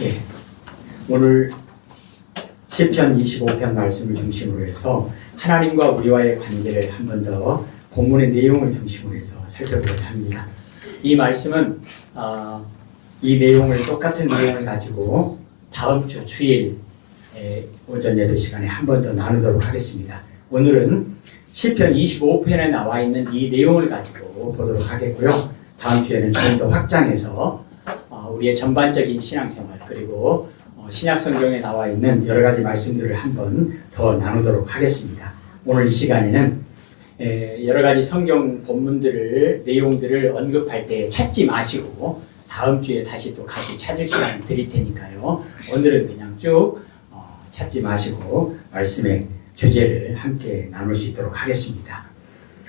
예, 오늘 시편 25편 말씀을 중심으로 해서 하나님과 우리와의 관계를 한 번 더 본문의 내용을 중심으로 해서 살펴보고자 합니다. 이 말씀은 이 내용을 똑같은 내용을 가지고 다음 주 주일 오전 8시간에 한 번 더 나누도록 하겠습니다. 오늘은 시편 25편에 나와 있는 이 내용을 가지고 보도록 하겠고요. 다음 주에는 좀 더 확장해서 우리의 전반적인 신앙생활 그리고 신약 성경에 나와 있는 여러 가지 말씀들을 한 번 더 나누도록 하겠습니다. 오늘 이 시간에는 여러 가지 성경 본문들을 내용들을 언급할 때 찾지 마시고 다음 주에 다시 또 같이 찾을 시간을 드릴 테니까요. 오늘은 그냥 쭉 찾지 마시고 말씀의 주제를 함께 나눌 수 있도록 하겠습니다.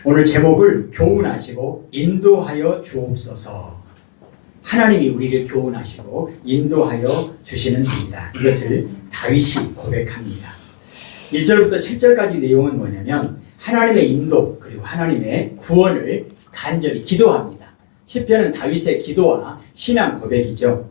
오늘 제목을 교훈하시고 인도하여 주옵소서. 하나님이 우리를 교훈하시고 인도하여 주시는 분이다. 이것을 다윗이 고백합니다. 1절부터 7절까지 내용은 뭐냐면 하나님의 인도 그리고 하나님의 구원을 간절히 기도합니다. 시편은 다윗의 기도와 신앙 고백이죠.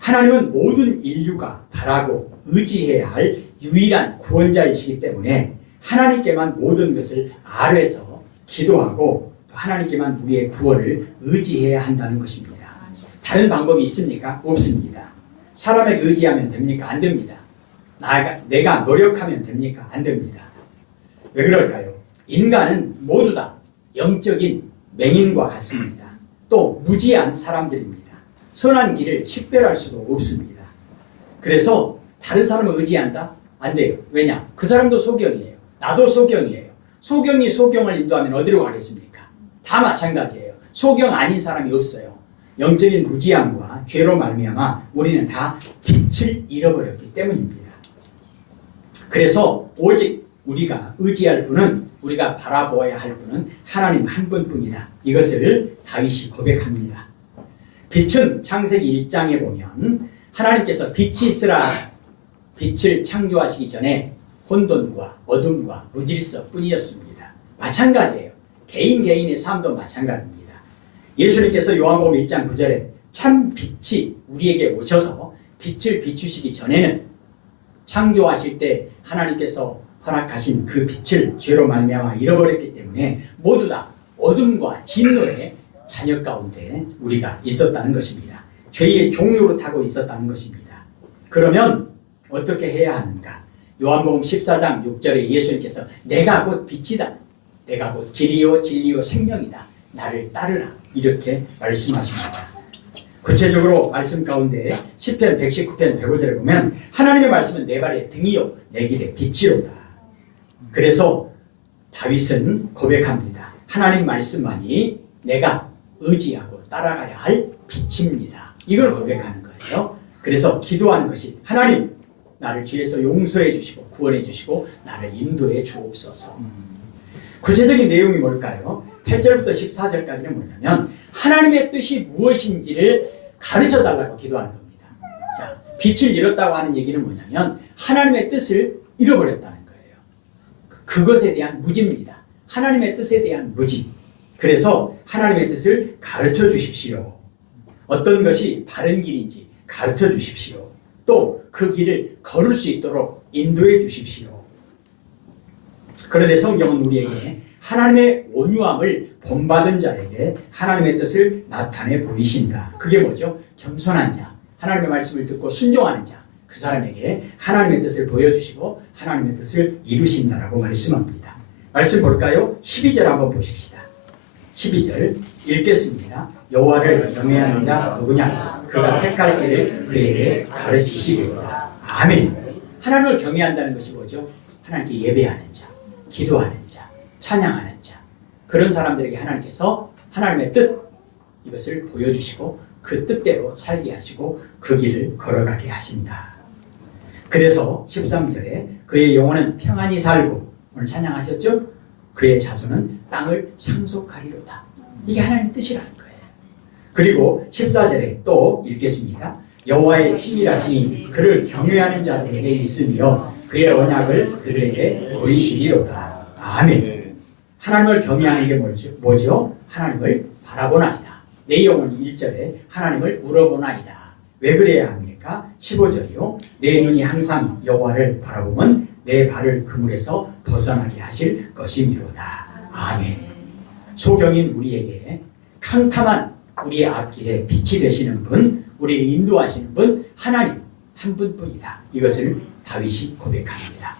하나님은 모든 인류가 바라고 의지해야 할 유일한 구원자이시기 때문에 하나님께만 모든 것을 아뢰서 기도하고 하나님께만 우리의 구원을 의지해야 한다는 것입니다. 다른 방법이 있습니까? 없습니다. 사람에게 의지하면 됩니까? 안 됩니다. 내가 노력하면 됩니까? 안 됩니다. 왜 그럴까요? 인간은 모두 다 영적인 맹인과 같습니다. 또 무지한 사람들입니다. 선한 길을 식별할 수도 없습니다. 그래서 다른 사람을 의지한다? 안 돼요. 왜냐? 그 사람도 소경이에요. 나도 소경이에요. 소경이 소경을 인도하면 어디로 가겠습니까? 다 마찬가지예요. 소경 아닌 사람이 없어요. 영적인 무지함과 죄로 말미암아 우리는 다 빛을 잃어버렸기 때문입니다. 그래서 오직 우리가 의지할 분은 우리가 바라보아야 할 분은 하나님 한 분뿐이다. 이것을 다윗이 고백합니다. 빛은 창세기 1장에 보면 하나님께서 빛이 있으라 빛을 창조하시기 전에 혼돈과 어둠과 무질서 뿐이었습니다. 마찬가지예요. 개인의 삶도 마찬가지입니다. 예수님께서 요한복음 1장 9절에 참 빛이 우리에게 오셔서 빛을 비추시기 전에는 창조하실 때 하나님께서 허락하신 그 빛을 죄로 말미암아 잃어버렸기 때문에 모두 다 어둠과 진노의 자녀 가운데 우리가 있었다는 것입니다. 죄의 종로로 타고 있었다는 것입니다. 그러면 어떻게 해야 하는가? 요한복음 14장 6절에 예수님께서 내가 곧 빛이다. 내가 곧 길이요 진리요 생명이다. 나를 따르라. 이렇게 말씀하십니다. 구체적으로 말씀 가운데 시편 119편 105절에 보면 하나님의 말씀은 내 발의 등이요 내 길의 빛이로다. 그래서 다윗은 고백합니다. 하나님 말씀만이 내가 의지하고 따라가야 할 빛입니다. 이걸 고백하는 거예요. 그래서 기도하는 것이 하나님 나를 죄에서 용서해 주시고 구원해 주시고 나를 인도해 주옵소서. 구체적인 내용이 뭘까요? 8절부터 14절까지는 뭐냐면 하나님의 뜻이 무엇인지를 가르쳐 달라고 기도하는 겁니다. 자, 빛을 잃었다고 하는 얘기는 뭐냐면 하나님의 뜻을 잃어버렸다는 거예요. 그것에 대한 무지입니다. 하나님의 뜻에 대한 무지. 그래서 하나님의 뜻을 가르쳐 주십시오. 어떤 것이 바른 길인지 가르쳐 주십시오. 또 그 길을 걸을 수 있도록 인도해 주십시오. 그런데 성경은 우리에게 하나님의 온유함을 본받은 자에게 하나님의 뜻을 나타내 보이신다. 그게 뭐죠? 겸손한 자, 하나님의 말씀을 듣고 순종하는 자, 그 사람에게 하나님의 뜻을 보여주시고 하나님의 뜻을 이루신다라고 말씀합니다. 말씀 볼까요? 12절 한번 보십시다. 12절 읽겠습니다. 여호와를 경외하는 자 누구냐? 그가 택할 길을 그에게 가르치시리로다. 아멘. 하나님을 경외한다는 것이 뭐죠? 하나님께 예배하는 자, 기도하는 자, 찬양하는 자, 그런 사람들에게 하나님께서 하나님의 뜻 이것을 보여주시고 그 뜻대로 살게 하시고 그 길을 걸어가게 하신다. 그래서 13절에 그의 영혼은 평안히 살고 오늘 찬양하셨죠? 그의 자손은 땅을 상속하리로다. 이게 하나님의 뜻이라는 거예요. 그리고 14절에 또 읽겠습니다. 여호와의 치밀하심이 그를 경외하는 자들에게 있으며 그의 언약을 그들에게 보이시리로다. 아멘. 하나님을 경외하는 게 뭐죠? 하나님을 바라보나이다. 내 영혼이 1절에 하나님을 물어보나이다. 왜 그래야 합니까? 시작. 15절이요. 내 눈이 항상 여호와를 바라보면 내 발을 그물에서 벗어나게 하실 것이미로다. 아멘. 소경인 우리에게 캄캄한 우리의 앞길에 빛이 되시는 분, 우리를 인도하시는 분, 하나님 한 분뿐이다. 이것을 다윗이 고백합니다.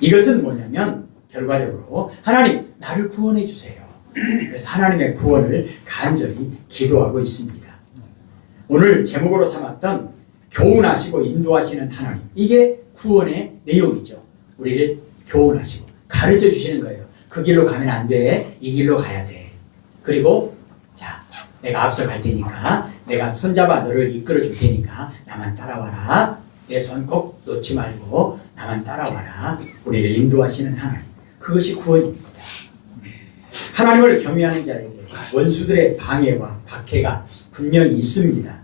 이것은 뭐냐면 결과적으로 하나님 나를 구원해 주세요. 그래서 하나님의 구원을 간절히 기도하고 있습니다. 오늘 제목으로 삼았던 교훈하시고 인도하시는 하나님, 이게 구원의 내용이죠. 우리를 교훈하시고 가르쳐 주시는 거예요. 그 길로 가면 안 돼. 이 길로 가야 돼. 그리고 자, 내가 앞서 갈 테니까 내가 손잡아 너를 이끌어 줄 테니까 나만 따라와라. 내 손 꼭 놓지 말고 나만 따라와라. 우리를 인도하시는 하나님, 그것이 구원입니다. 하나님을 경외하는 자에게 원수들의 방해와 박해가 분명히 있습니다.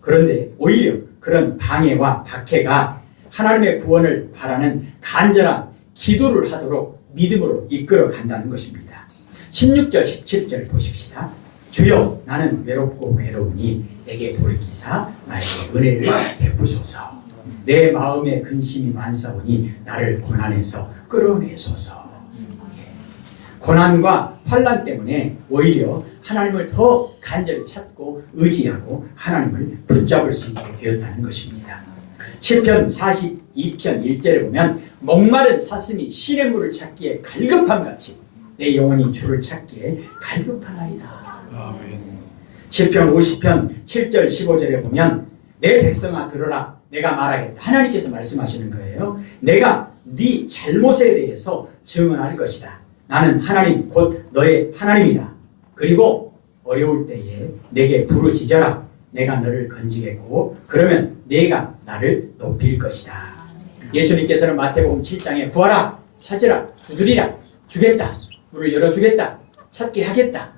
그런데 오히려 그런 방해와 박해가 하나님의 구원을 바라는 간절한 기도를 하도록 믿음으로 이끌어 간다는 것입니다. 16절 17절 보십시다. 주여 나는 외롭고 외로우니 내게 돌이키사 나에게 은혜를 베푸소서. 내 마음에 근심이 많사오니 나를 고난에서 끌어내소서. 고난과 환난 때문에 오히려 하나님을 더 간절히 찾고 의지하고 하나님을 붙잡을 수 있게 되었다는 것입니다. 시편 42편 1절에 보면 목마른 사슴이 시냇물을 찾기에 갈급함같이 내 영혼이 주를 찾기에 갈급하나이다. 시편 50편 7절 15절에 보면 내 백성아 들어라 내가 말하겠다. 하나님께서 말씀하시는 거예요. 내가 네 잘못에 대해서 증언할 것이다. 나는 하나님 곧 너의 하나님이다. 그리고 어려울 때에 내게 부르짖어라. 내가 너를 건지겠고 그러면 내가 나를 높일 것이다. 예수님께서는 마태복음 7장에 구하라, 찾으라, 두드리라, 주겠다, 문을 열어주겠다, 찾게 하겠다.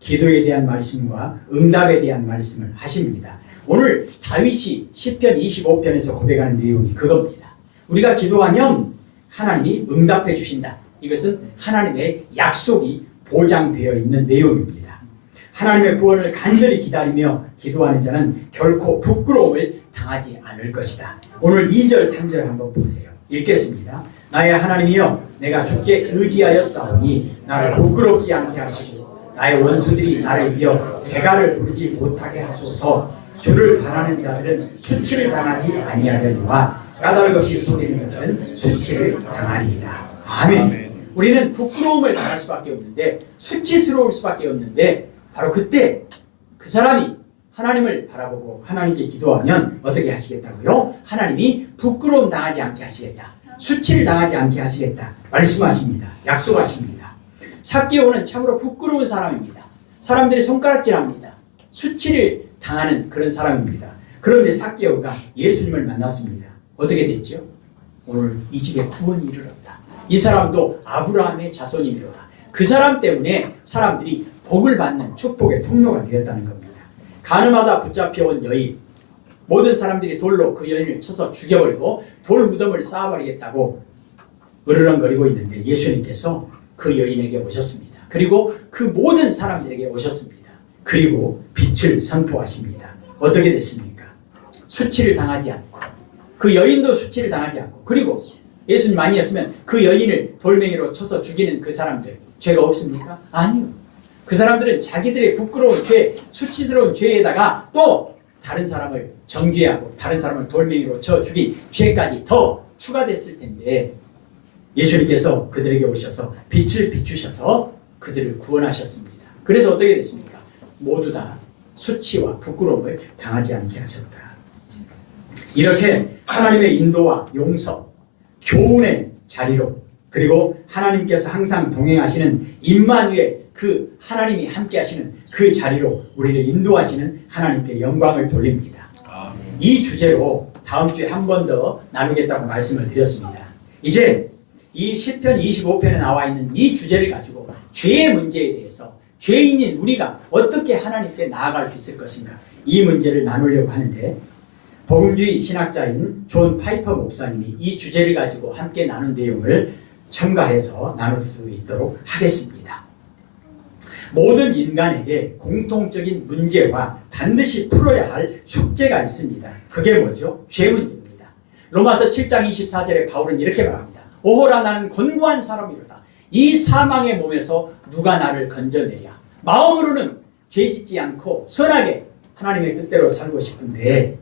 기도에 대한 말씀과 응답에 대한 말씀을 하십니다. 오늘 다윗이 시편 25편에서 고백하는 내용이 그겁니다. 우리가 기도하면 하나님이 응답해 주신다. 이것은 하나님의 약속이 보장되어 있는 내용입니다. 하나님의 구원을 간절히 기다리며 기도하는 자는 결코 부끄러움을 당하지 않을 것이다. 오늘 2절 3절 한번 보세요. 읽겠습니다. 나의 하나님이여 내가 주께 의지하여 싸우니 나를 부끄럽지 않게 하시고 나의 원수들이 나를 이어 대가를 부르지 못하게 하소서. 주를 바라는 자들은 수치를 당하지 아니하려니와 까닭 없이 속이는 자들은 수치를 당하리이다. 아멘. 우리는 부끄러움을 당할 수밖에 없는데 수치스러울 수밖에 없는데 바로 그때 그 사람이 하나님을 바라보고 하나님께 기도하면 어떻게 하시겠다고요? 하나님이 부끄러움 당하지 않게 하시겠다. 수치를 당하지 않게 하시겠다. 말씀하십니다. 약속하십니다. 삭개오는 참으로 부끄러운 사람입니다. 사람들이 손가락질합니다. 수치를 당하는 그런 사람입니다. 그런데 삭개오가 예수님을 만났습니다. 어떻게 됐죠? 오늘 이 집에 구원이 이르렀다. 이 사람도 아브라함의 자손이로다. 그 사람 때문에 사람들이 복을 받는 축복의 통로가 되었다는 겁니다. 가늠하다 붙잡혀온 여인, 모든 사람들이 돌로 그 여인을 쳐서 죽여버리고 돌 무덤을 쌓아버리겠다고 으르렁거리고 있는데 예수님께서 그 여인에게 오셨습니다. 그리고 그 모든 사람들에게 오셨습니다. 그리고 빛을 선포하십니다. 어떻게 됐습니까? 수치를 당하지 않고 그 여인도 수치를 당하지 않고 그리고 예수님 아니었으면 그 여인을 돌멩이로 쳐서 죽이는 그 사람들 죄가 없습니까? 아니요. 그 사람들은 자기들의 부끄러운 죄, 수치스러운 죄에다가 또 다른 사람을 정죄하고 다른 사람을 돌멩이로 쳐 죽인 죄까지 더 추가됐을 텐데 예수님께서 그들에게 오셔서 빛을 비추셔서 그들을 구원하셨습니다. 그래서 어떻게 됐습니까? 모두 다 수치와 부끄러움을 당하지 않게 하셨다. 이렇게 하나님의 인도와 용서, 교훈의 자리로 그리고 하나님께서 항상 동행하시는 임마누엘 그 하나님이 함께 하시는 그 자리로 우리를 인도하시는 하나님께 영광을 돌립니다. 이 주제로 다음 주에 한 번 더 나누겠다고 말씀을 드렸습니다. 이제 이 시편 25편에 나와 있는 이 주제를 가지고 죄의 문제에 대해서 죄인인 우리가 어떻게 하나님께 나아갈 수 있을 것인가 이 문제를 나누려고 하는데 복음주의 신학자인 존 파이퍼 목사님이 이 주제를 가지고 함께 나눈 내용을 첨가해서 나눌 수 있도록 하겠습니다. 모든 인간에게 공통적인 문제와 반드시 풀어야 할 숙제가 있습니다. 그게 뭐죠? 죄 문제입니다. 로마서 7장 24절에 바울은 이렇게 말합니다. 오호라 나는 곤고한 사람이로다. 이 사망의 몸에서 누가 나를 건져내랴. 마음으로는 죄 짓지 않고 선하게 하나님의 뜻대로 살고 싶은데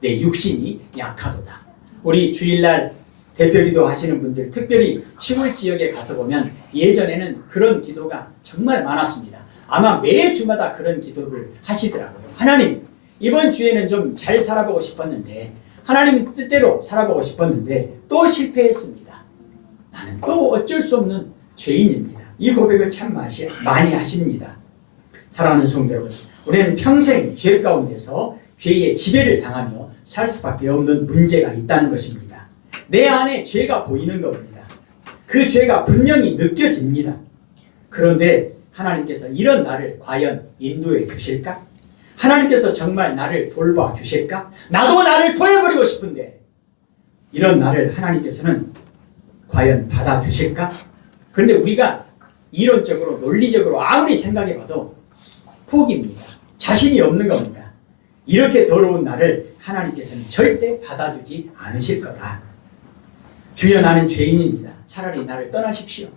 내 육신이 약하도다. 우리 주일날 대표기도 하시는 분들, 특별히 시골 지역에 가서 보면 예전에는 그런 기도가 정말 많았습니다. 아마 매 주마다 그런 기도를 하시더라고요. 하나님, 이번 주에는 좀 잘 살아보고 싶었는데, 하나님 뜻대로 살아보고 싶었는데 또 실패했습니다. 나는 또 어쩔 수 없는 죄인입니다. 이 고백을 참 많이 하십니다. 사랑하는 성도 여러분, 우리는 평생 죄 가운데서 죄의 지배를 당하며 살 수밖에 없는 문제가 있다는 것입니다. 내 안에 죄가 보이는 겁니다. 그 죄가 분명히 느껴집니다. 그런데 하나님께서 이런 나를 과연 인도해 주실까? 하나님께서 정말 나를 돌봐 주실까? 나도 나를 돌려버리고 싶은데 이런 나를 하나님께서는 과연 받아 주실까? 그런데 우리가 이론적으로 논리적으로 아무리 생각해봐도 포기입니다. 자신이 없는 겁니다. 이렇게 더러운 나를 하나님께서는 절대 받아주지 않으실 거다. 주여 나는 죄인입니다. 차라리 나를 떠나십시오.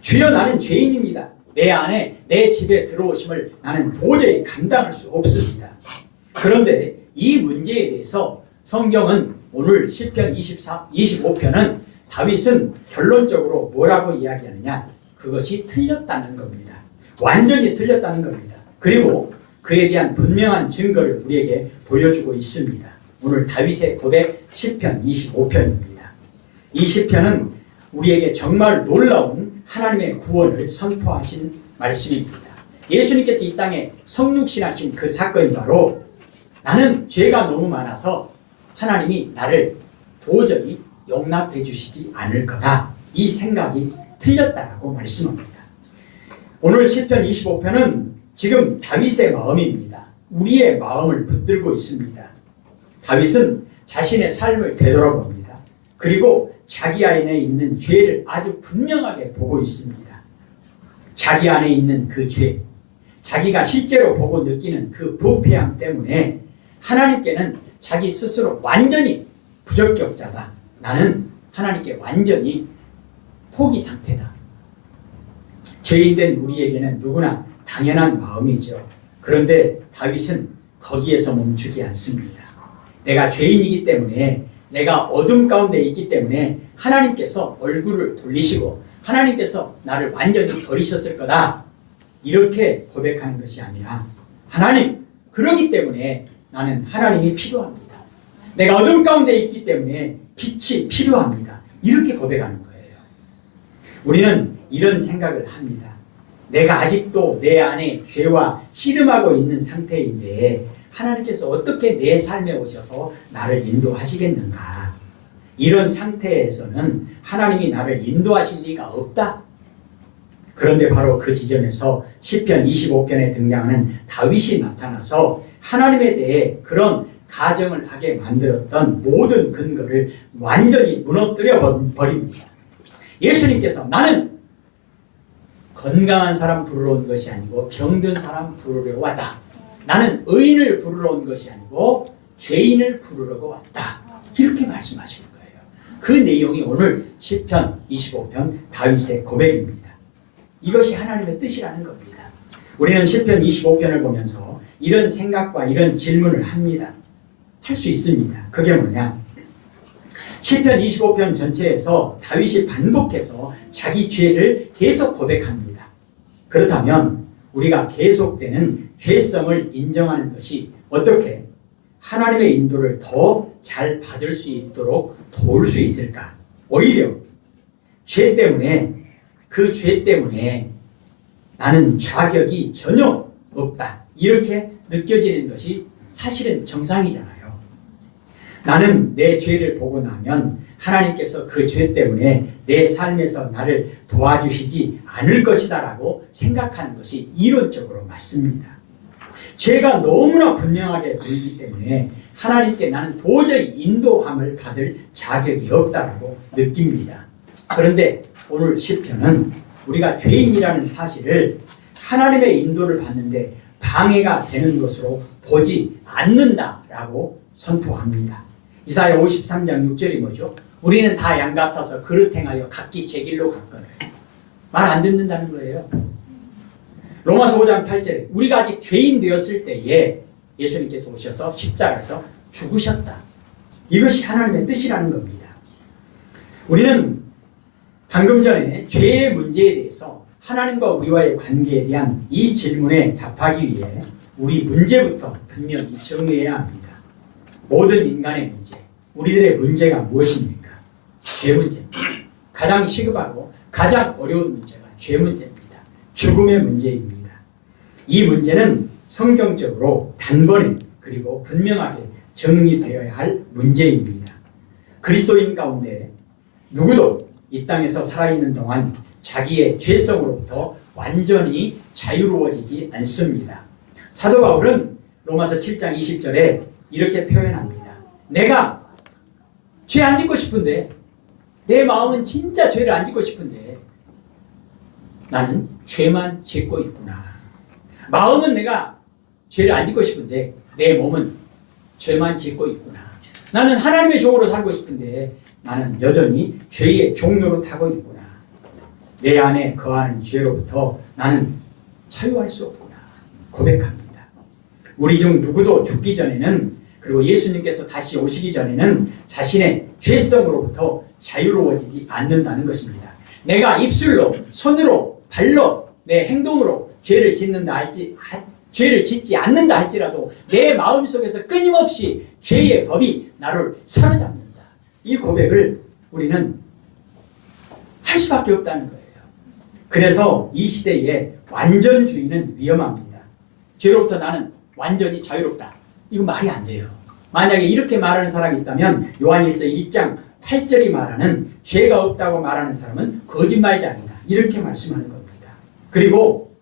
주여 나는 죄인입니다. 내 안에 내 집에 들어오심을 나는 도저히 감당할 수 없습니다. 그런데 이 문제에 대해서 성경은 오늘 시편 25편은 다윗은 결론적으로 뭐라고 이야기하느냐? 그것이 틀렸다는 겁니다. 완전히 틀렸다는 겁니다. 그리고 그에 대한 분명한 증거를 우리에게 보여주고 있습니다. 오늘 다윗의 고백 시편 25편입니다. 이 시편은 우리에게 정말 놀라운 하나님의 구원을 선포하신 말씀입니다. 예수님께서 이 땅에 성육신하신 그 사건이 바로 나는 죄가 너무 많아서 하나님이 나를 도저히 용납해 주시지 않을 거다. 이 생각이 틀렸다라고 말씀합니다. 오늘 시편 25편은 지금 다윗의 마음입니다. 우리의 마음을 붙들고 있습니다. 다윗은 자신의 삶을 되돌아봅니다. 그리고 자기 안에 있는 죄를 아주 분명하게 보고 있습니다. 자기 안에 있는 그 죄, 자기가 실제로 보고 느끼는 그 부패함 때문에 하나님께는 자기 스스로 완전히 부적격자다. 나는 하나님께 완전히 포기 상태다. 죄인된 우리에게는 누구나 당연한 마음이죠. 그런데 다윗은 거기에서 멈추지 않습니다. 내가 죄인이기 때문에, 내가 어둠 가운데 있기 때문에 하나님께서 얼굴을 돌리시고 하나님께서 나를 완전히 버리셨을 거다. 이렇게 고백하는 것이 아니라, 하나님, 그러기 때문에 나는 하나님이 필요합니다. 내가 어둠 가운데 있기 때문에 빛이 필요합니다. 이렇게 고백하는 거예요. 우리는 이런 생각을 합니다. 내가 아직도 내 안에 죄와 씨름하고 있는 상태인데 하나님께서 어떻게 내 삶에 오셔서 나를 인도하시겠는가? 이런 상태에서는 하나님이 나를 인도하실 리가 없다. 그런데 바로 그 지점에서 시편 25편에 등장하는 다윗이 나타나서 하나님에 대해 그런 가정을 하게 만들었던 모든 근거를 완전히 무너뜨려 버립니다. 예수님께서 나는 건강한 사람 부르러 온 것이 아니고 병든 사람 부르러 왔다. 나는 의인을 부르러 온 것이 아니고 죄인을 부르러 왔다. 이렇게 말씀하시는 거예요. 그 내용이 오늘 시편 25편 다윗의 고백입니다. 이것이 하나님의 뜻이라는 겁니다. 우리는 시편 25편을 보면서 이런 생각과 이런 질문을 합니다. 할 수 있습니다. 그게 뭐냐? 시편 25편 전체에서 다윗이 반복해서 자기 죄를 계속 고백합니다. 그렇다면 우리가 계속되는 죄성을 인정하는 것이 어떻게 하나님의 인도를 더 잘 받을 수 있도록 도울 수 있을까? 오히려 죄 때문에, 그 죄 때문에 나는 자격이 전혀 없다. 이렇게 느껴지는 것이 사실은 정상이잖아요. 나는 내 죄를 보고 나면 하나님께서 그 죄 때문에 내 삶에서 나를 도와주시지 않을 것이다 라고 생각하는 것이 이론적으로 맞습니다. 죄가 너무나 분명하게 보이기 때문에 하나님께 나는 도저히 인도함을 받을 자격이 없다라고 느낍니다. 그런데 오늘 시편은 우리가 죄인이라는 사실을 하나님의 인도를 받는데 방해가 되는 것으로 보지 않는다라고 선포합니다. 이사야 53장 6절이 뭐죠? 우리는 다 양 같아서 그릇 행하여 각기 제 길로 갔거늘. 말 안 듣는다는 거예요. 로마서 5장 8절에 우리가 아직 죄인 되었을 때에 예수님께서 오셔서 십자가에서 죽으셨다. 이것이 하나님의 뜻이라는 겁니다. 우리는 방금 전에 죄의 문제에 대해서 하나님과 우리와의 관계에 대한 이 질문에 답하기 위해 우리 문제부터 분명히 정리해야 합니다. 모든 인간의 문제, 우리들의 문제가 무엇입니까? 죄 문제입니다. 가장 시급하고 가장 어려운 문제가 죄 문제입니다. 죽음의 문제입니다. 이 문제는 성경적으로 단번에 그리고 분명하게 정리되어야 할 문제입니다. 그리스도인 가운데 누구도 이 땅에서 살아있는 동안 자기의 죄성으로부터 완전히 자유로워지지 않습니다. 사도 바울은 로마서 7장 20절에 이렇게 표현합니다. 내가 죄 안 짓고 싶은데, 내 마음은 진짜 죄를 안 짓고 싶은데 나는 죄만 짓고 있구나. 마음은 내가 죄를 안 짓고 싶은데 내 몸은 죄만 짓고 있구나. 나는 하나님의 종으로 살고 싶은데 나는 여전히 죄의 종로로 타고 있구나. 내 안에 거하는 죄로부터 나는 자유할 수 없구나 고백합니다. 우리 중 누구도 죽기 전에는, 그리고 예수님께서 다시 오시기 전에는 자신의 죄성으로부터 자유로워지지 않는다는 것입니다. 내가 입술로, 손으로, 발로, 내 행동으로 죄를 짓지 않는다 할지라도 내 마음속에서 끊임없이 죄의 법이 나를 사로잡는다. 이 고백을 우리는 할 수밖에 없다는 거예요. 그래서 이 시대에 완전주의는 위험합니다. 죄로부터 나는 완전히 자유롭다. 이거 말이 안 돼요. 만약에 이렇게 말하는 사람이 있다면 요한일서 1장 8절이 말하는 죄가 없다고 말하는 사람은 거짓말장이다. 이렇게 말씀하는 겁니다. 그리고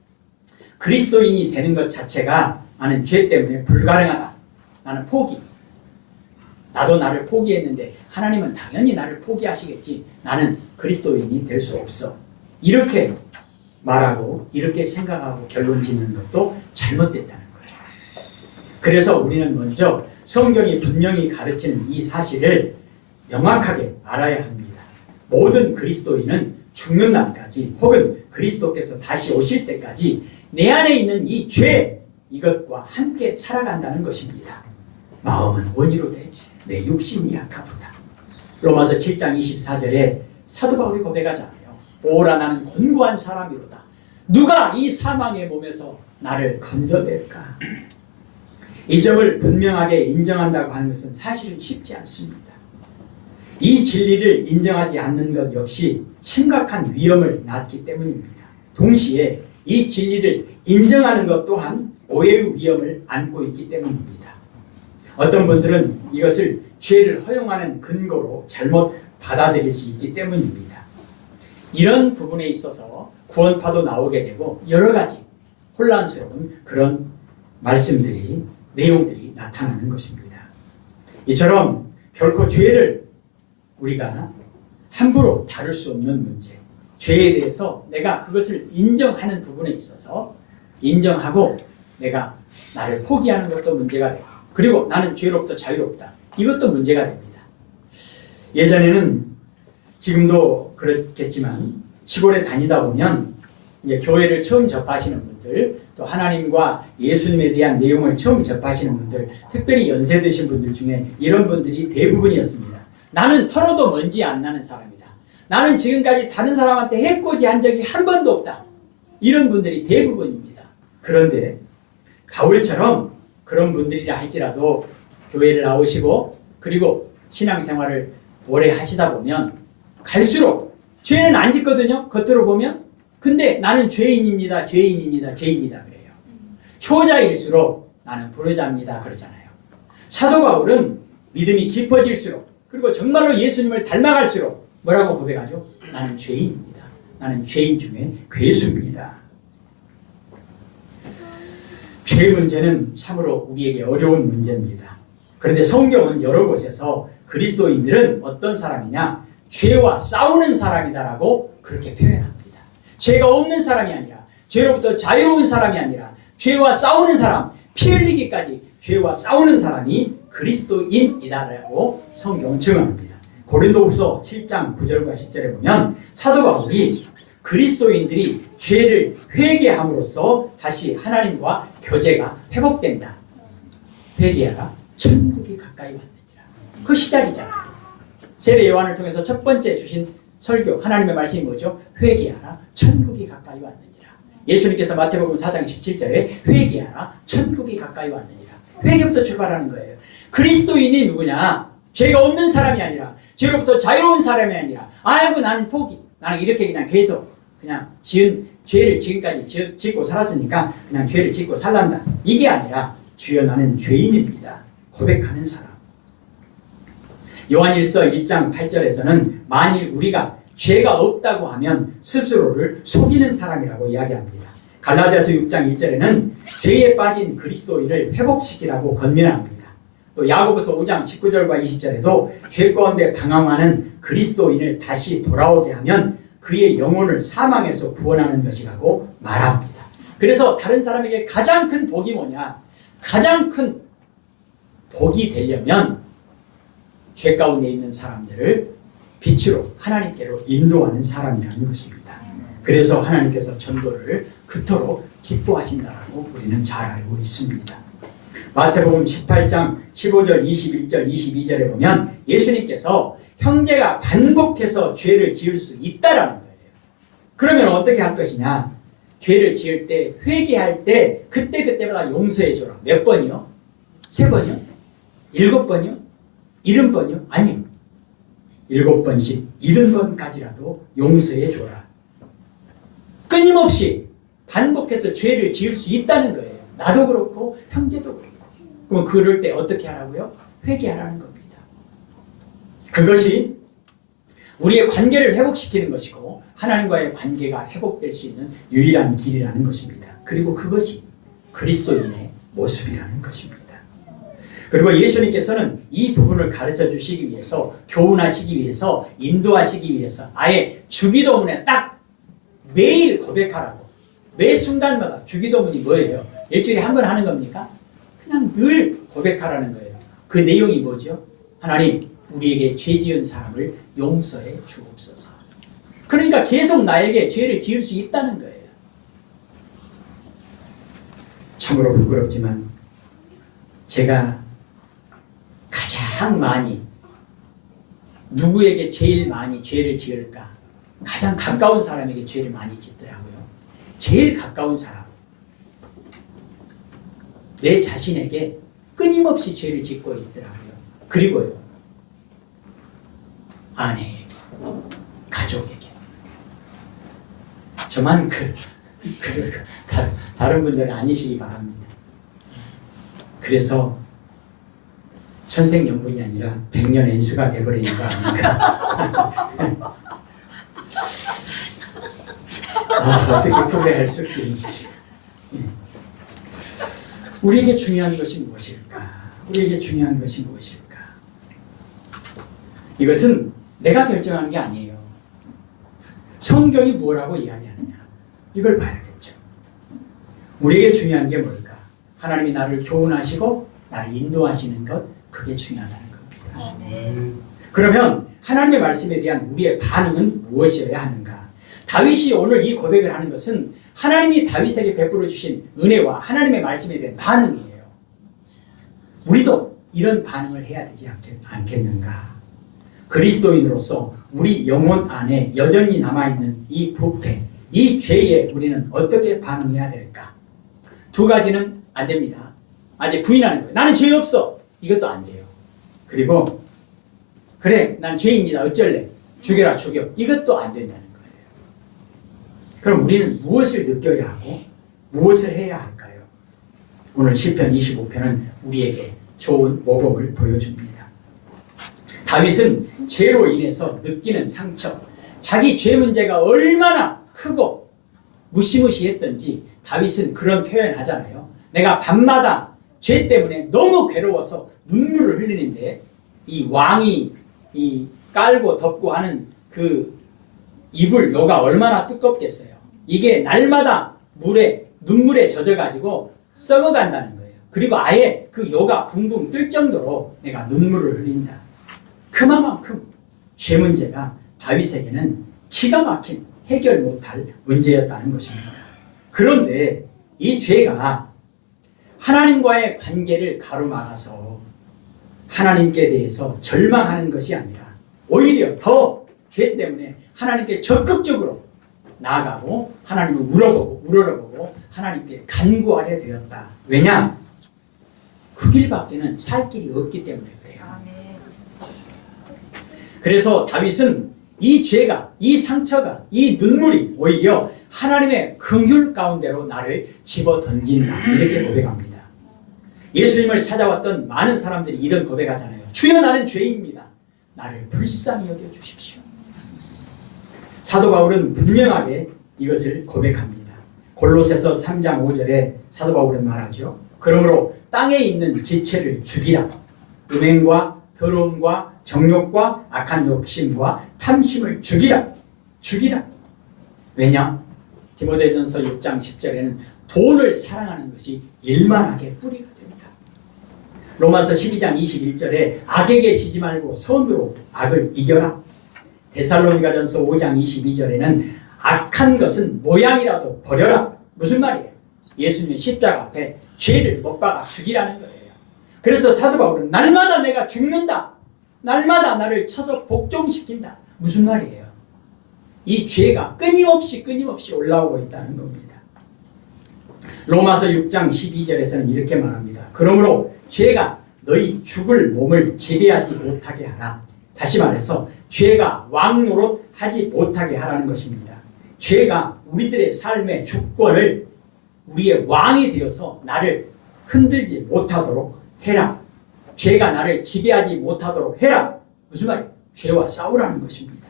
그리스도인이 되는 것 자체가 나는 죄 때문에 불가능하다. 나는 포기. 나도 나를 포기했는데 하나님은 당연히 나를 포기하시겠지. 나는 그리스도인이 될 수 없어. 이렇게 말하고 이렇게 생각하고 결론 짓는 것도 잘못됐다는 거예요. 그래서 우리는 먼저 성경이 분명히 가르치는 이 사실을 명확하게 알아야 합니다. 모든 그리스도인은 죽는 날까지 혹은 그리스도께서 다시 오실 때까지 내 안에 있는 이 죄, 이것과 함께 살아간다는 것입니다. 마음은 온유로 되지 내 육신이 약하구나. 로마서 7장 24절에 사도 바울이 고백하잖아요. 오라 나는 곤고한 사람이로다. 누가 이 사망의 몸에서 나를 건져낼까? 이 점을 분명하게 인정한다고 하는 것은 사실은 쉽지 않습니다. 이 진리를 인정하지 않는 것 역시 심각한 위험을 낳기 때문입니다. 동시에 이 진리를 인정하는 것 또한 오해의 위험을 안고 있기 때문입니다. 어떤 분들은 이것을 죄를 허용하는 근거로 잘못 받아들일 수 있기 때문입니다. 이런 부분에 있어서 구원파도 나오게 되고 여러 가지 혼란스러운 그런 말씀들이, 내용들이 나타나는 것입니다. 이처럼 결코 죄를 우리가 함부로 다룰 수 없는 문제, 죄에 대해서 내가 그것을 인정하는 부분에 있어서 인정하고 내가 나를 포기하는 것도 문제가 되고, 그리고 나는 죄로부터 자유롭다. 이것도 문제가 됩니다. 예전에는, 지금도 그렇겠지만 시골에 다니다 보면 이제 교회를 처음 접하시는 분들, 또 하나님과 예수님에 대한 내용을 처음 접하시는 분들, 특별히 연세 드신 분들 중에 이런 분들이 대부분이었습니다. 나는 털어도 먼지 안 나는 사람이다. 나는 지금까지 다른 사람한테 해코지 한 적이 한 번도 없다. 이런 분들이 대부분입니다. 그런데 바울처럼 그런 분들이라 할지라도 교회를 나오시고 그리고 신앙생활을 오래 하시다 보면 갈수록 죄는 안 짓거든요. 겉으로 보면. 근데 나는 죄인입니다. 죄인입니다. 죄인이다 그래요. 효자일수록 나는 불효자입니다 그러잖아요. 사도 바울은 믿음이 깊어질수록, 그리고 정말로 예수님을 닮아갈수록 뭐라고 고백하죠? 나는 죄인입니다. 나는 죄인 중에 괴수입니다. 죄 문제는 참으로 우리에게 어려운 문제입니다. 그런데 성경은 여러 곳에서 그리스도인들은 어떤 사람이냐? 죄와 싸우는 사람이다라고 그렇게 표현합니다. 죄가 없는 사람이 아니라 죄로부터 자유로운 사람이 아니라 죄와 싸우는 사람, 피 흘리기까지 죄와 싸우는 사람이 그리스도인이다라고 성경은 증언합니다. 고린도후서 7장 9절과 10절에 보면 사도 바울이 그리스도인들이 죄를 회개함으로써 다시 하나님과 교제가 회복된다. 회개하라, 천국이 가까이 왔느니라. 그 시작이잖아요. 세례 요한을 통해서 첫 번째 주신 설교, 하나님의 말씀이 뭐죠? 회개하라, 천국이 가까이 왔느니라. 예수님께서 마태복음 4장 17절에 회개하라, 천국이 가까이 왔느니라. 회개부터 출발하는 거예요. 그리스도인이 누구냐? 죄가 없는 사람이 아니라, 죄로부터 자유로운 사람이 아니라, 아이고 나는 포기, 나는 이렇게 그냥 계속 그냥 죄를 지금까지 짓고 살았으니까 그냥 죄를 짓고 살란다. 이게 아니라 주여 나는 죄인입니다. 고백하는 사람. 요한일서 1장 8절에서는 만일 우리가 죄가 없다고 하면 스스로를 속이는 사람이라고 이야기합니다. 갈라디아서 6장 1절에는 죄에 빠진 그리스도인을 회복시키라고 권면합니다. 또 야고보서 5장 19절과 20절에도 죄 가운데 방황하는 그리스도인을 다시 돌아오게 하면 그의 영혼을 사망에서 구원하는 것이라고 말합니다. 그래서 다른 사람에게 가장 큰 복이 뭐냐? 가장 큰 복이 되려면 죄 가운데 있는 사람들을 빛으로 하나님께로 인도하는 사람이라는 것입니다. 그래서 하나님께서 전도를 그토록 기뻐하신다라고 우리는 잘 알고 있습니다. 마태복음 18장 15절, 21절, 22절에 보면 예수님께서 형제가 반복해서 죄를 지을 수 있다라는 거예요. 그러면 어떻게 할 것이냐? 죄를 지을 때, 회개할 때 그때마다 용서해 줘라. 몇 번이요? 3번이요? 7번이요? 70번이요? 아니요. 7번씩 70번까지라도 용서해 줘라. 끊임없이 반복해서 죄를 지을 수 있다는 거예요. 나도 그렇고 형제도 그렇고. 그럼 그럴 때 어떻게 하라고요? 회개하라는 겁니다. 그것이 우리의 관계를 회복시키는 것이고 하나님과의 관계가 회복될 수 있는 유일한 길이라는 것입니다. 그리고 그것이 그리스도인의 모습이라는 것입니다. 그리고 예수님께서는 이 부분을 가르쳐 주시기 위해서, 교훈하시기 위해서, 인도하시기 위해서 아예 주기도문에 딱 매일 고백하라고, 매 순간마다. 주기도문이 뭐예요? 일주일에 한 번 하는 겁니까? 그냥 늘 고백하라는 거예요. 그 내용이 뭐죠? 하나님, 우리에게 죄 지은 사람을 용서해 주옵소서. 그러니까 계속 나에게 죄를 지을 수 있다는 거예요. 참으로 부끄럽지만 제가 가장 많이, 누구에게 제일 많이 죄를 지을까? 가장 가까운 사람에게 죄를 많이 짓더라고요. 제일 가까운 사람. 내 자신에게 끊임없이 죄를 짓고 있더라고요. 그리고요, 아내에게, 가족에게. 저만 다른 분들은 아니시기 바랍니다. 그래서 천생연분이 아니라 백년연수가 되어버리는 거 아닌가. 어떻게 표현할 수 있는지. 우리에게 중요한 것이 무엇일까? 우리에게 중요한 것이 무엇일까? 이것은 내가 결정하는 게 아니에요. 성경이 뭐라고 이야기하느냐? 이걸 봐야겠죠. 우리에게 중요한 게 뭘까? 하나님이 나를 교훈하시고 나를 인도하시는 것, 그게 중요하다는 겁니다. 그러면 하나님의 말씀에 대한 우리의 반응은 무엇이어야 하는가? 다윗이 오늘 이 고백을 하는 것은 하나님이 다윗에게 베풀어 주신 은혜와 하나님의 말씀에 대한 반응이에요. 우리도 이런 반응을 해야 되지 않겠는가? 그리스도인으로서 우리 영혼 안에 여전히 남아있는 이 부패, 이 죄에 우리는 어떻게 반응해야 될까? 2가지는 안 됩니다. 아직 부인하는 거예요. 나는 죄 없어. 이것도 안 돼요. 그리고 그래, 난 죄인이다. 어쩔래? 죽여라, 죽여. 이것도 안 된다는 거예요. 그럼 우리는 무엇을 느껴야 하고 무엇을 해야 할까요? 오늘 시편 25편은 우리에게 좋은 모범을 보여줍니다. 다윗은 죄로 인해서 느끼는 상처, 자기 죄 문제가 얼마나 크고 무시무시했던지 다윗은 그런 표현을 하잖아요. 내가 밤마다 죄 때문에 너무 괴로워서 눈물을 흘리는데, 이 왕이 이 깔고 덮고 하는 그 이불 요가 얼마나 두껍겠어요. 이게 날마다 눈물에 젖어가지고 썩어간다는 거예요. 그리고 아예 그 혀가 붕붕 뜰 정도로 내가 눈물을 흘린다. 그만큼 죄 문제가 다윗에게는 기가 막힌 해결 못할 문제였다는 것입니다. 그런데 이 죄가 하나님과의 관계를 가로막아서 하나님께 대해서 절망하는 것이 아니라 오히려 더 죄 때문에 하나님께 적극적으로 나아가고 하나님을 우러러보고 하나님께 간구하게 되었다. 왜냐? 그 길밖에는 살 길이 없기 때문에 그래요. 그래서 다윗은 이 죄가, 이 상처가, 이 눈물이 오히려 하나님의 긍휼 가운데로 나를 집어던진다. 이렇게 고백합니다. 예수님을 찾아왔던 많은 사람들이 이런 고백하잖아요. 주여 나는 죄인입니다. 나를 불쌍히 여겨주십시오. 사도 바울은 분명하게 이것을 고백합니다. 골로새서 3장 5절에 사도 바울은 말하죠. 그러므로 땅에 있는 지체를 죽이라. 음행과 더러움과 정욕과 악한 욕심과 탐심을 죽이라. 왜냐? 디모데전서 6장 10절에는 돈을 사랑하는 것이 일만하게 뿌리가 됩니다. 로마서 12장 21절에 악에게 지지 말고 선으로 악을 이겨라. 데살로니가전서 5장 22절에는 악한 것은 모양이라도 버려라. 무슨 말이에요? 예수님의 십자가 앞에 죄를 못 박아 죽이라는 거예요. 그래서 사도 바울은 날마다 내가 죽는다. 날마다 나를 쳐서 복종시킨다. 무슨 말이에요? 이 죄가 끊임없이 올라오고 있다는 겁니다. 로마서 6장 12절에서는 이렇게 말합니다. 그러므로 죄가 너희 죽을 몸을 지배하지 못하게 하라. 다시 말해서 죄가 왕노릇 하지 못하게 하라는 것입니다. 죄가 우리들의 삶의 주권을 우리의 왕이 되어서 나를 흔들지 못하도록 해라. 죄가 나를 지배하지 못하도록 해라. 무슨 말이에요? 죄와 싸우라는 것입니다.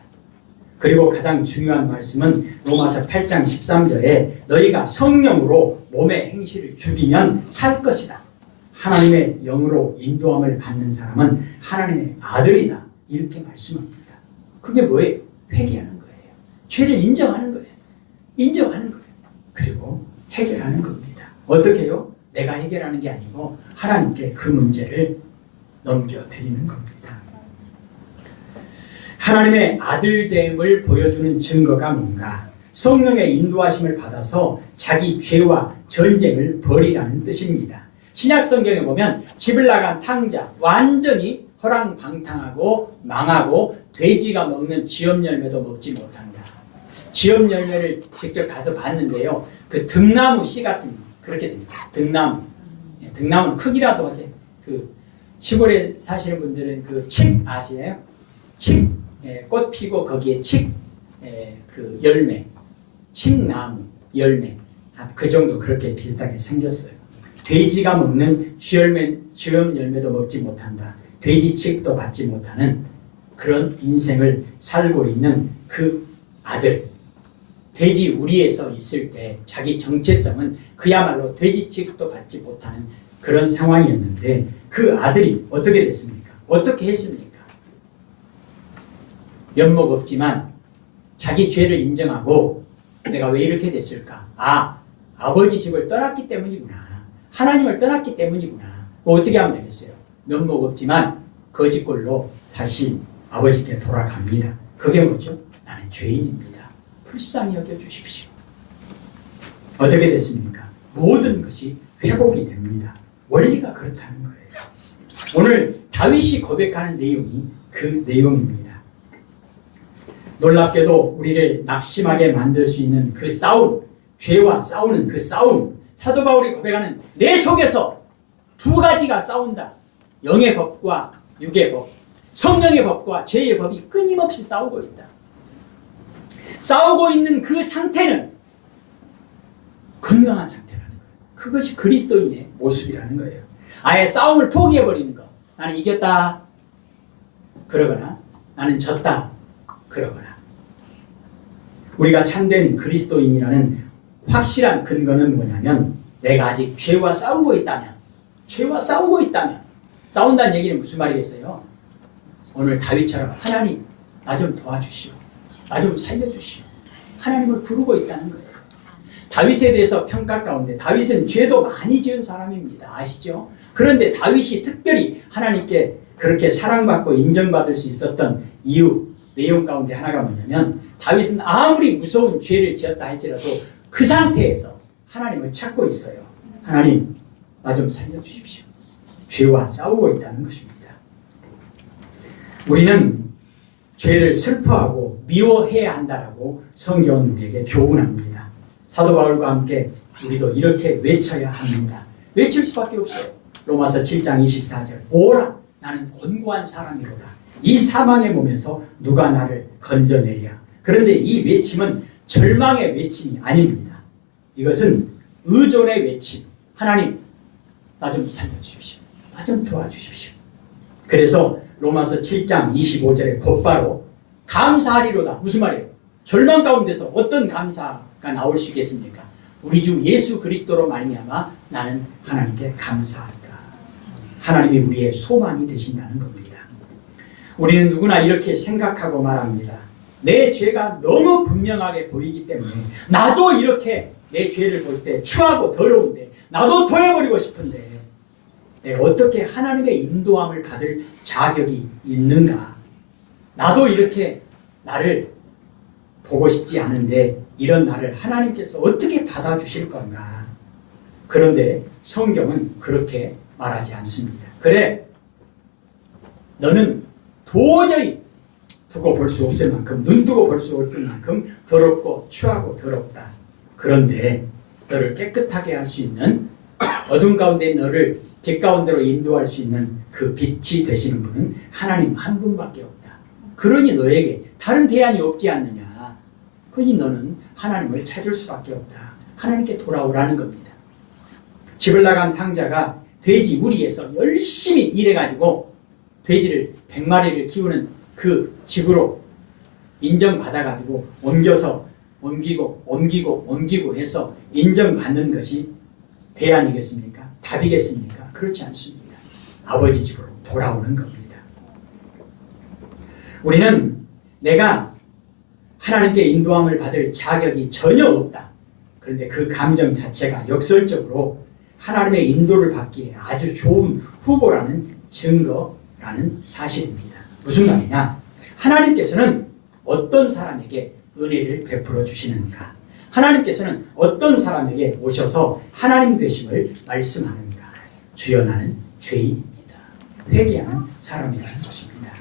그리고 가장 중요한 말씀은 로마서 8장 13절에 너희가 성령으로 몸의 행실을 죽이면 살 것이다. 하나님의 영으로 인도함을 받는 사람은 하나님의 아들이다. 이렇게 말씀합니다. 그게 뭐예요? 회개하는 거예요. 죄를 인정하는 거예요. 그리고 해결하는 겁니다. 어떻게 해요? 내가 해결하는 게 아니고 하나님께 그 문제를 넘겨드리는 겁니다. 하나님의 아들됨을 보여주는 증거가 뭔가? 성령의 인도하심을 받아서 자기 죄와 전쟁을 벌이라는 뜻입니다. 신약 성경에 보면 집을 나간 탕자, 완전히 허랑방탕하고 망하고 돼지가 먹는 지엽 열매도 먹지 못한다. 지엽 열매를 직접 가서 봤는데요. 그 등나무 씨 같은 그렇게 됩니다. 등나무는 크기라도 하지. 그 시골에 사시는 분들은 그 칡 아시나요? 칡, 꽃 피고 거기에 칡, 그 열매, 칡나무 열매, 그 정도 그렇게 비슷하게 생겼어요. 돼지가 먹는 지엽 열매도 먹지 못한다. 돼지칡도 받지 못하는 그런 인생을 살고 있는 그 아들. 돼지 우리에서 있을 때 자기 정체성은 그야말로 돼지칡도 받지 못하는 그런 상황이었는데 그 아들이 어떻게 됐습니까? 어떻게 했습니까? 면목 없지만 자기 죄를 인정하고 내가 왜 이렇게 됐을까? 아버지 집을 떠났기 때문이구나. 하나님을 떠났기 때문이구나. 어떻게 하면 되겠어요? 면목 없지만 거짓골로 다시 아버지께 돌아갑니다. 그게 뭐죠? 나는 죄인입니다. 불쌍히 여겨주십시오. 어떻게 됐습니까? 모든 것이 회복이 됩니다. 원리가 그렇다는 거예요. 오늘 다윗이 고백하는 내용이 그 내용입니다. 놀랍게도 우리를 낙심하게 만들 수 있는 그 싸움, 죄와 싸우는 그 싸움, 사도 바울이 고백하는 내 속에서 두 가지가 싸운다. 영의 법과 육의 법, 성령의 법과 죄의 법이 끊임없이 싸우고 있다. 싸우고 있는 그 상태는 건강한 상태라는 거예요. 그것이 그리스도인의 모습이라는 거예요. 아예 싸움을 포기해버리는 거. 나는 이겼다. 그러거나 나는 졌다. 그러거나. 우리가 참된 그리스도인이라는 확실한 근거는 뭐냐면 내가 아직 죄와 싸우고 있다면 싸운다는 얘기는 무슨 말이겠어요? 오늘 다윗처럼 하나님 나 좀 도와주시오. 나 좀 살려주시오. 하나님을 부르고 있다는 거예요. 다윗에 대해서 평가 가운데 다윗은 죄도 많이 지은 사람입니다. 아시죠? 그런데 다윗이 특별히 하나님께 그렇게 사랑받고 인정받을 수 있었던 이유, 내용 가운데 하나가 뭐냐면 다윗은 아무리 무서운 죄를 지었다 할지라도 그 상태에서 하나님을 찾고 있어요. 하나님, 나 좀 살려주십시오. 죄와 싸우고 있다는 것입니다. 우리는 죄를 슬퍼하고 미워해야 한다라고 성경은 우리에게 교훈합니다. 사도 바울과 함께 우리도 이렇게 외쳐야 합니다. 외칠 수밖에 없어요. 로마서 7장 24절 오라 나는 곤고한 사람이로다. 이 사망의 몸에서 누가 나를 건져내랴. 그런데 이 외침은 절망의 외침이 아닙니다. 이것은 의존의 외침. 하나님, 나 좀 살려주십시오. 나 좀 도와주십시오. 그래서 로마서 7장 25절에 곧바로 감사하리로다. 무슨 말이에요? 절망 가운데서 어떤 감사가 나올 수 있겠습니까? 우리 주 예수 그리스도로 말미암아 나는 하나님께 감사한다. 하나님이 우리의 소망이 되신다는 겁니다. 우리는 누구나 이렇게 생각하고 말합니다. 내 죄가 너무 분명하게 보이기 때문에 나도 이렇게 내 죄를 볼 때 추하고 더러운데 나도 토해버리고 싶은데 내가 어떻게 하나님의 인도함을 받을 자격이 있는가? 나도 이렇게 나를 보고 싶지 않은데 이런 나를 하나님께서 어떻게 받아주실 건가? 그런데 성경은 그렇게 말하지 않습니다. 그래, 너는 도저히 두고 볼 수 없을 만큼, 눈 뜨고 볼 수 없을 만큼 더럽고 추하고 더럽다. 그런데 너를 깨끗하게 할 수 있는, 어둠 가운데 너를 빛 가운데로 인도할 수 있는 그 빛이 되시는 분은 하나님 한 분밖에 없다. 그러니 너에게 다른 대안이 없지 않느냐. 그러니 너는 하나님을 찾을 수밖에 없다. 하나님께 돌아오라는 겁니다. 집을 나간 탕자가 돼지 무리에서 열심히 일해가지고 돼지를 100마리를 키우는 그 집으로 인정받아가지고 옮기고 해서 인정받는 것이 대안이겠습니까? 답이겠습니까? 그렇지 않습니다. 아버지 집으로 돌아오는 겁니다. 우리는 내가 하나님께 인도함을 받을 자격이 전혀 없다. 그런데 그 감정 자체가 역설적으로 하나님의 인도를 받기에 아주 좋은 후보라는 증거라는 사실입니다. 무슨 말이냐? 하나님께서는 어떤 사람에게 은혜를 베풀어 주시는가? 하나님께서는 어떤 사람에게 오셔서 하나님 되심을 말씀하는가? 주여 나는 죄인입니다. 회개하는 사람이라는 것입니다.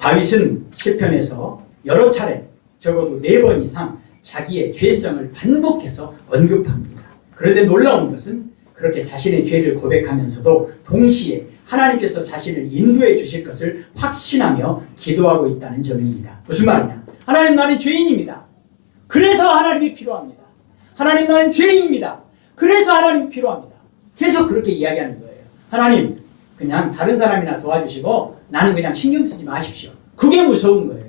다윗은 시편에서 여러 차례 적어도 4번 이상 자기의 죄성을 반복해서 언급합니다. 그런데 놀라운 것은 그렇게 자신의 죄를 고백하면서도 동시에 하나님께서 자신을 인도해 주실 것을 확신하며 기도하고 있다는 점입니다. 무슨 말이냐? 하나님, 나는 죄인입니다. 그래서 하나님이 필요합니다. 하나님, 나는 죄인입니다. 그래서 하나님이 필요합니다. 계속 그렇게 이야기하는 거예요. 하나님, 그냥 다른 사람이나 도와주시고 나는 그냥 신경 쓰지 마십시오. 그게 무서운 거예요.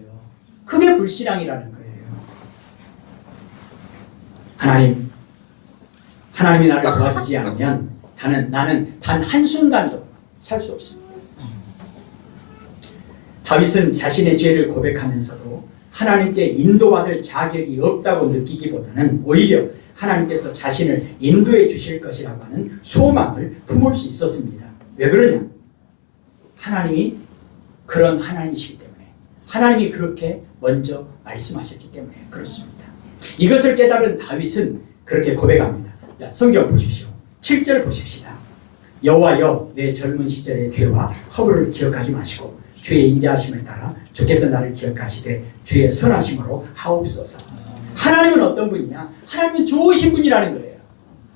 그게 불신앙이라는 거예요. 하나님이 나를 도와주지 않으면 나는 단 한순간도 살 수 없습니다. 다윗은 자신의 죄를 고백하면서도 하나님께 인도받을 자격이 없다고 느끼기보다는 오히려 하나님께서 자신을 인도해 주실 것이라고 하는 소망을 품을 수 있었습니다. 왜 그러냐? 하나님이 그런 하나님이시기 때문에, 하나님이 그렇게 먼저 말씀하셨기 때문에 그렇습니다. 이것을 깨달은 다윗은 그렇게 고백합니다. 자, 성경 보십시오. 7절 보십시다. 여호와여, 내 젊은 시절의 죄와 허물을 기억하지 마시고 주의 인자하심을 따라 주께서 나를 기억하시되 주의 선하심으로 하옵소서. 하나님은 어떤 분이냐? 하나님은 좋으신 분이라는 거예요.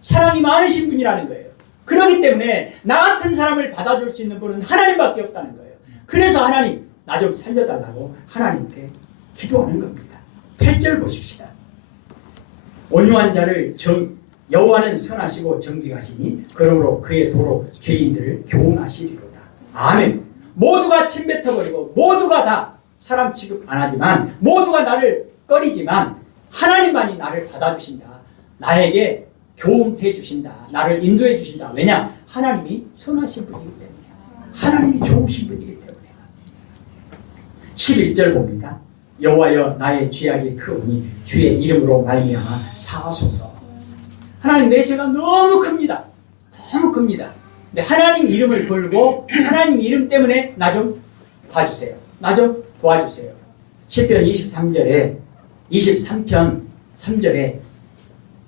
사랑이 많으신 분이라는 거예요. 그렇기 때문에 나 같은 사람을 받아줄 수 있는 분은 하나님밖에 없다는 거예요. 그래서 하나님, 나 좀 살려달라고 하나님께 기도하는 겁니다. 8절 보십시다. 온유한 자를 여호와는 선하시고 정직하시니 그러므로 그의 도로 죄인들을 교훈하시리로다. 아멘. 모두가 침뱉어버리고 모두가 다 사람 취급 안 하지만 모두가 나를 꺼리지만 하나님만이 나를 받아주신다. 나에게 교훈해 주신다. 나를 인도해 주신다. 왜냐? 하나님이 선하신 분이기 때문에, 하나님이 좋으신 분이기 때문에. 11절 봅니다. 여호와여, 나의 죄악이 크오니 주의 이름으로 말미암아 사하소서. 하나님 내 죄가 너무 큽니다. 너무 큽니다. 근데 하나님 이름을 걸고 하나님 이름 때문에 나 좀 봐주세요. 나 좀 도와주세요. 시편 23편 3절에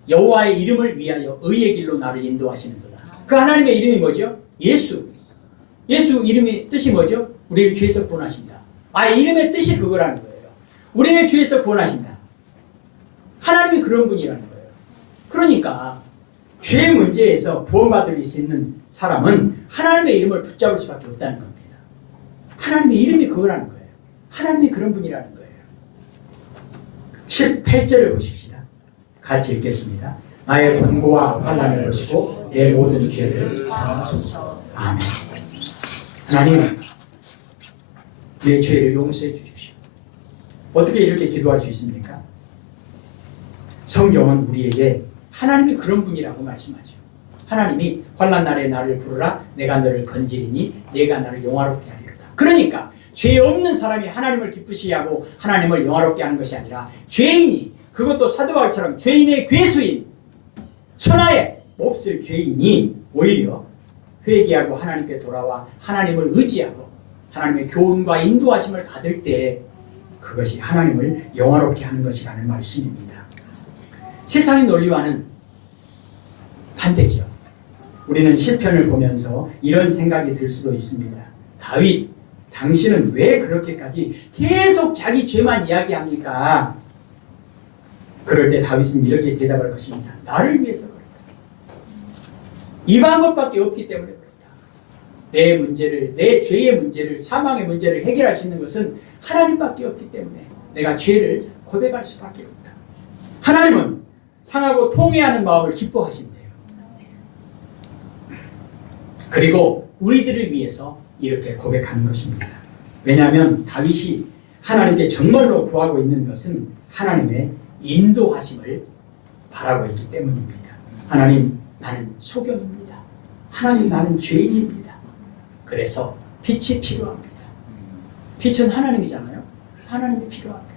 여호와의 이름을 위하여 의의 길로 나를 인도하시는도다. 그 하나님의 이름이 뭐죠? 예수. 예수 이름의 뜻이 뭐죠? 우리를 죄에서 구원하신다. 이름의 뜻이 그거라는 거예요. 우리를 죄에서 구원하신다. 하나님이 그런 분이라는 거예요. 그러니까 죄 문제에서 구원받을 수 있는 사람은 하나님의 이름을 붙잡을 수밖에 없다는 겁니다. 하나님의 이름이 그거라는 거예요. 하나님이 그런 분이라는 거예요. 18절을 보십시다. 같이 읽겠습니다. 나의 권고와 환난을 보시고 내 모든 죄를 사하소서. 아멘. 하나님, 내 죄를 용서해 주십시오. 어떻게 이렇게 기도할 수 있습니까? 성경은 우리에게 하나님이 그런 분이라고 말씀하죠. 하나님이 환난 날에 나를 부르라 내가 너를 건지리니 내가 나를 영화롭게 하리로다. 그러니까 죄 없는 사람이 하나님을 기쁘시게 하고 하나님을 영화롭게 하는 것이 아니라 죄인이, 그것도 사도 바울처럼 죄인의 괴수인 천하에 몹쓸 죄인이 오히려 회개하고 하나님께 돌아와 하나님을 의지하고 하나님의 교훈과 인도하심을 받을 때 그것이 하나님을 영화롭게 하는 것이라는 말씀입니다. 세상의 논리와는 반대죠. 우리는 시편을 보면서 이런 생각이 들 수도 있습니다. 다윗, 당신은 왜 그렇게까지 계속 자기 죄만 이야기합니까? 그럴 때 다윗은 이렇게 대답할 것입니다. 나를 위해서 그렇다. 이 방법밖에 없기 때문에 그렇다. 내 문제를, 내 죄의 문제를, 사망의 문제를 해결할 수 있는 것은 하나님밖에 없기 때문에 내가 죄를 고백할 수밖에 없다. 하나님은 상하고 통회하는 마음을 기뻐하신대요. 그리고 우리들을 위해서 이렇게 고백하는 것입니다. 왜냐하면 다윗이 하나님께 정말로 구하고 있는 것은 하나님의 인도하심을 바라고 있기 때문입니다. 하나님, 나는 소경입니다. 하나님, 나는 죄인입니다. 그래서 빛이 필요합니다. 빛은 하나님이잖아요. 하나님이 필요합니다.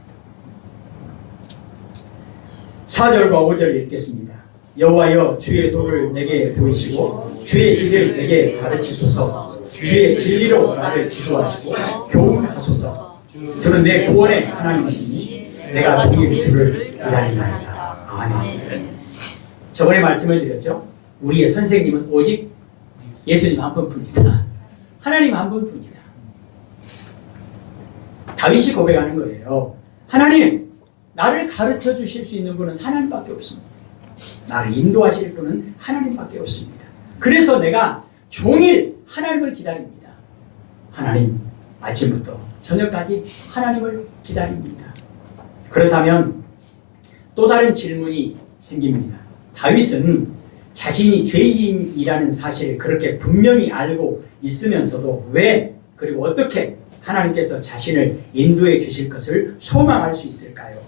4절과 5절을 읽겠습니다. 여호와여, 주의 도를 내게 보이시고 주의 길을 내게 가르치소서. 주의 진리로 나를 지도하시고 교훈하소서. 저는 내 구원의 하나님이시니 내가 종일 주를 기다리나이다. 아멘. 저번에 말씀을 드렸죠. 우리의 선생님은 오직 예수님 한 분뿐이다. 하나님 한 분뿐이다. 다윗이 고백하는 거예요. 하나님, 나를 가르쳐 주실 수 있는 분은 하나님밖에 없습니다. 나를 인도하실 분은 하나님밖에 없습니다. 그래서 내가 종일 하나님을 기다립니다. 하나님, 아침부터 저녁까지 하나님을 기다립니다. 그렇다면 또 다른 질문이 생깁니다. 다윗은 자신이 죄인이라는 사실을 그렇게 분명히 알고 있으면서도 왜, 그리고 어떻게 하나님께서 자신을 인도해 주실 것을 소망할 수 있을까요?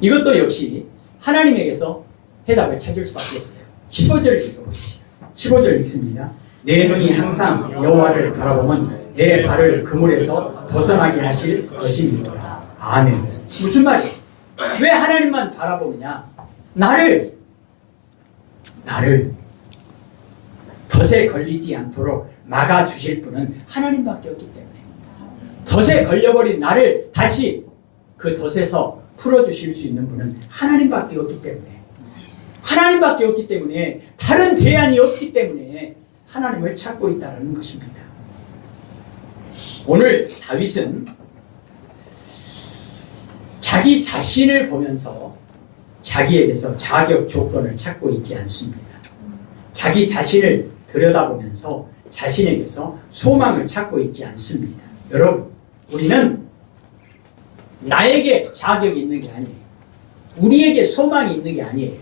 이것도 역시 하나님에게서 해답을 찾을 수밖에 없어요. 15절 읽어보십시다. 15절 읽습니다. 내 눈이 항상 여호와를 바라보면 내 발을 그물에서 벗어나게 하실 것입니다. 아멘. 무슨 말이에요? 왜 하나님만 바라보느냐? 나를 덫에 걸리지 않도록 막아주실 분은 하나님밖에 없기 때문에, 덫에 걸려버린 나를 다시 그 덫에서 풀어주실 수 있는 분은 하나님밖에 없기 때문에, 하나님밖에 없기 때문에, 다른 대안이 없기 때문에 하나님을 찾고 있다는 것입니다. 오늘 다윗은 자기 자신을 보면서 자기에게서 자격 조건을 찾고 있지 않습니다. 자기 자신을 들여다보면서 자신에게서 소망을 찾고 있지 않습니다. 여러분, 우리는 나에게 자격이 있는 게 아니에요. 우리에게 소망이 있는 게 아니에요.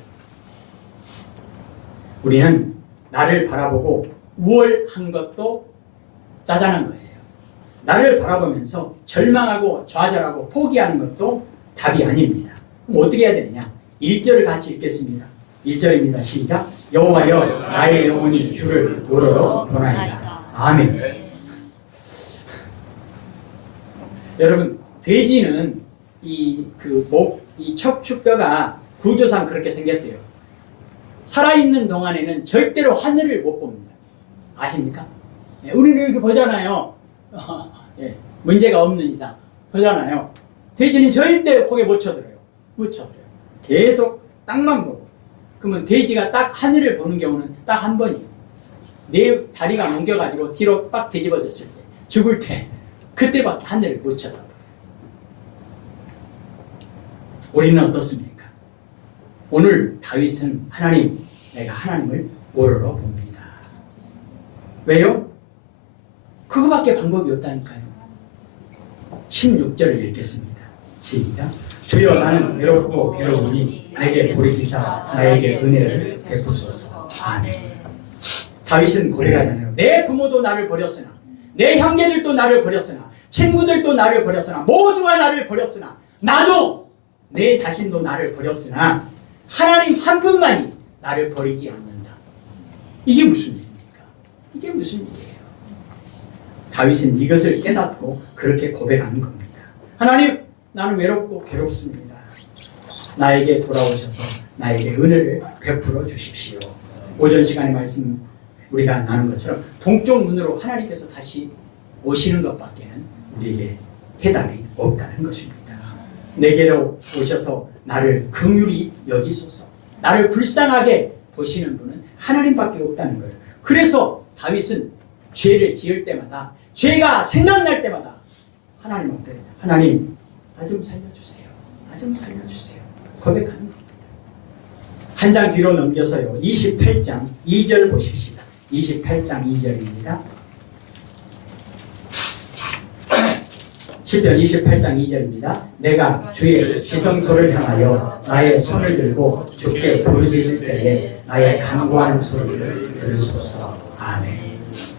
우리는 나를 바라보고 우월한 것도 짜잔한 거예요. 나를 바라보면서 절망하고 좌절하고 포기하는 것도 답이 아닙니다. 그럼 어떻게 해야 되느냐? 1절을 같이 읽겠습니다. 1절입니다. 시작. 여호와여, 나의 영혼이 주를 우러러 보나이다. 아멘. 여러분, 돼지는 이 척추뼈가 구조상 그렇게 생겼대요. 살아있는 동안에는 절대로 하늘을 못 봅니다. 아십니까? 예, 우리는 이렇게 보잖아요. 예, 문제가 없는 이상 보잖아요. 돼지는 절대 고개 못 쳐들어요. 못 쳐들어요. 계속 땅만 보고. 그러면 돼지가 딱 하늘을 보는 경우는 딱 한 번이에요. 내 다리가 뭉겨가지고 뒤로 빡 뒤집어졌을 때, 죽을 때, 그때밖에 하늘을 못 쳐다봐요. 우리는 어떻습니까? 오늘 다윗은 하나님, 내가 하나님을 오르러 봅니다. 왜요? 그거밖에 방법이 없다니까요. 16절을 읽겠습니다. 시작. 주여 나는 외롭고 괴로우니 내게 돌이키사 나에게 은혜를 베푸소서. 아멘. 다윗은 고백하잖아요. 내 부모도 나를 버렸으나, 내 형제들도 나를 버렸으나, 친구들도 나를 버렸으나, 모두가 나를 버렸으나, 나도 내 자신도 나를 버렸으나 하나님 한 분만이 나를 버리지 않는다. 이게 무슨 일입니까? 이게 무슨 일이에요? 다윗은 이것을 깨닫고 그렇게 고백하는 겁니다. 하나님, 나는 외롭고 괴롭습니다. 나에게 돌아오셔서 나에게 은혜를 베풀어 주십시오. 오전 시간에 말씀 우리가 나눈 것처럼 동쪽 문으로 하나님께서 다시 오시는 것밖에는 우리에게 해답이 없다는 것입니다. 내게로 오셔서 나를 긍휼히 여기소서. 나를 불쌍하게 보시는 분은 하나님밖에 없다는 거예요. 그래서 다윗은 죄를 지을 때마다, 죄가 생각날 때마다 하나님 앞에, 하나님 나 좀 살려주세요. 나 좀 살려주세요. 고백하는 겁니다. 한 장 뒤로 넘겨서요. 28장 2절 보십시다. 28장 2절입니다. 시편 28장 2절입니다. 내가 주의 지성소를 향하여 나의 손을 들고 주께 부르짖을 때에 나의 간구하는 소리를 들으소서. 아멘.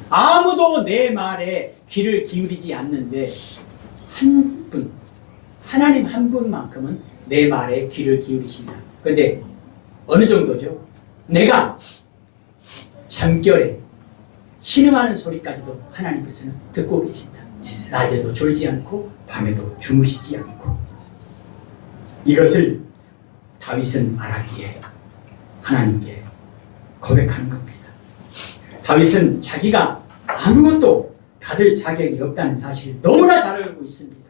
아무도 내 말에 귀를 기울이지 않는데 한 분, 하나님 한 분만큼은 내 말에 귀를 기울이신다. 그런데 어느 정도죠? 내가 잠결에 신음하는 소리까지도 하나님께서는 듣고 계신다. 낮에도 졸지 않고 밤에도 주무시지 않고. 이것을 다윗은 알았기에 하나님께 고백하는 겁니다. 다윗은 자기가 아무것도 받을 자격이 없다는 사실을 너무나 잘 알고 있습니다.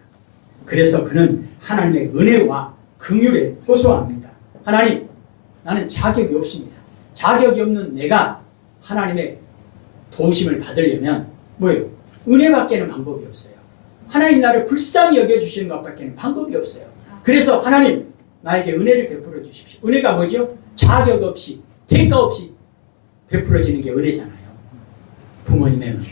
그래서 그는 하나님의 은혜와 긍휼에 호소합니다. 하나님, 나는 자격이 없습니다. 자격이 없는 내가 하나님의 도우심을 받으려면 뭐예요? 은혜밖에는 방법이 없어요. 하나님 나를 불쌍히 여겨주시는 것밖에는 방법이 없어요. 그래서 하나님, 나에게 은혜를 베풀어 주십시오. 은혜가 뭐죠? 자격 없이, 대가 없이 베풀어지는 게 은혜잖아요. 부모님의 은혜.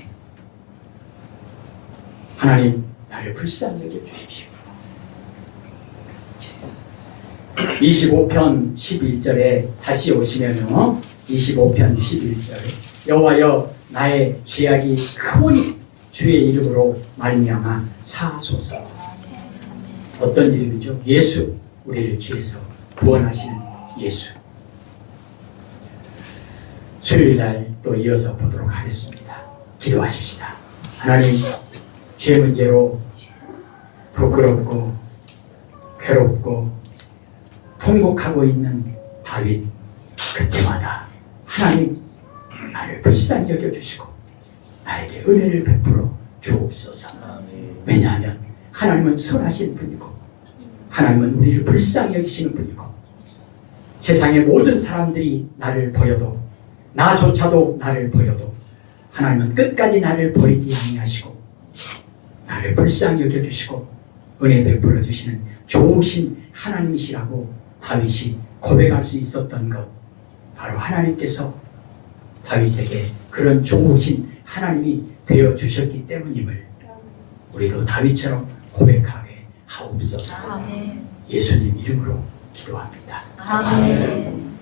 하나님, 나를 불쌍히 여겨주십시오. 25편 11절에 다시 오시면요. 25편 11절. 여호와여, 나의 죄악이 크오니 주의 이름으로 말미암아 사소서. 어떤 이름이죠? 예수. 우리를 죄에서 구원하시는 예수. 수요일날 또 이어서 보도록 하겠습니다. 기도하십시다. 하나님, 죄 문제로 부끄럽고 괴롭고 통곡하고 있는 다윗, 그때마다 하나님 나를 불쌍히 여겨주시고 나에게 은혜를 베풀어 주옵소서. 왜냐하면 하나님은 선하신 분이고 하나님은 우리를 불쌍히 여기시는 분이고 세상의 모든 사람들이 나를 버려도 나조차도 나를 버려도 하나님은 끝까지 나를 버리지 아니하시고 나를 불쌍히 여겨주시고 은혜 베풀어 주시는 좋으신 하나님이시라고 다윗이 고백할 수 있었던 것, 바로 하나님께서 다윗에게 그런 좋으신 하나님이 되어주셨기 때문임을 우리도 다윗처럼 고백하게 하옵소서. 아멘. 예수님 이름으로 기도합니다. 아멘. 아멘.